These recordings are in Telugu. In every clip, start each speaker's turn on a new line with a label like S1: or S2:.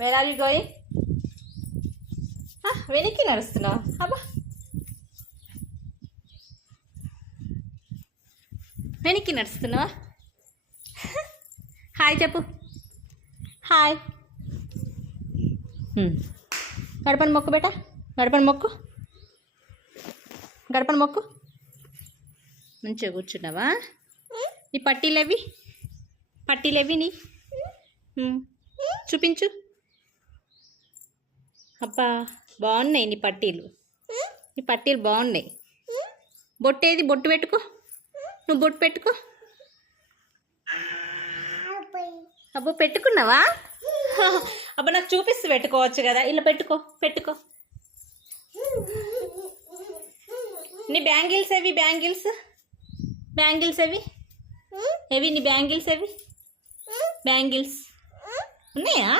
S1: వేర్ ఆర్ యూ గోయింగ్ వెనక్కి నడుస్తున్నావు? అబ్బా. వెనక్కి నడుస్తున్నావా? హాయ్ చెప్పు. హాయ్ హ్మ్. గడపని మొక్కు బేట? గడపని మొక్కు? గడపని మొక్కు? మంచిగా కూర్చున్నావా? నీ పట్టీలేవి పట్టీలేవి నీ? హ్మ్. చూపించు. అబ్బా బాగున్నాయి నీ పట్టీలు. నీ పట్టీలు బాగున్నాయి. బొట్టేది బొట్టు పెట్టుకో. నువ్వు బొట్టు పెట్టుకో. అబ్బో పెట్టుకున్నావా? అబ్బా నాకు చూపిస్తూ పెట్టుకోవచ్చు కదా. ఇలా పెట్టుకో పెట్టుకో. నీ బ్యాంగిల్స్ ఏవి బ్యాంగిల్స్? బ్యాంగిల్స్ ఏవి? ఏవి నీ బ్యాంగిల్స్ ఏవి? బ్యాంగిల్స్. ఉన్నాయా?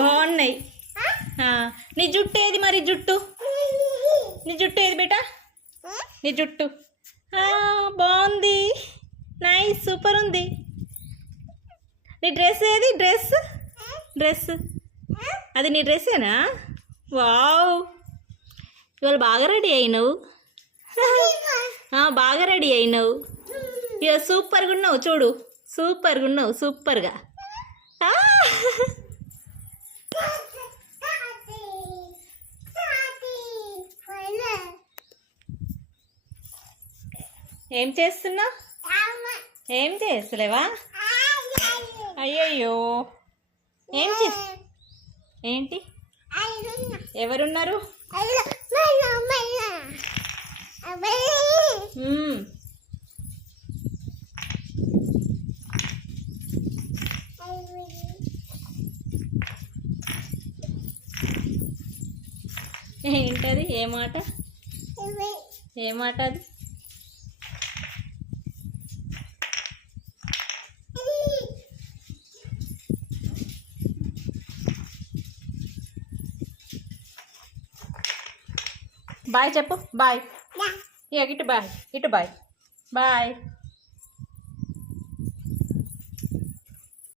S1: బాగున్నాయి. నీ జుట్టు ఏది మరి జుట్టు? నీ జుట్టు ఏది బేటా? నీ జుట్టు. బాగుంది. నైస్ సూపర్ ఉంది. నీ డ్రెస్ ఏది? డ్రెస్? డ్రెస్. అది నీ డ్రెస్సేనా? వావ్. ఇవాళ బాగా రెడీ అయినావు. బాగా రెడీ అయినావు. ఇక సూపర్గా ఉన్నావు చూడు. సూపర్గా. ఉన్నావు సూపర్గా! ఏం చేస్తున్నావు? ఏం చేస్తలేవా? అయ్యయ్యో. ఏం చే ఏంటి? ఎవరున్నారు? ఏంటది? ఏ మాట? ఏ మాట అది? బాయ్ చెప్పు బాయ్. ఇటు బాయ్ ఇటు బాయ్. బాయ్.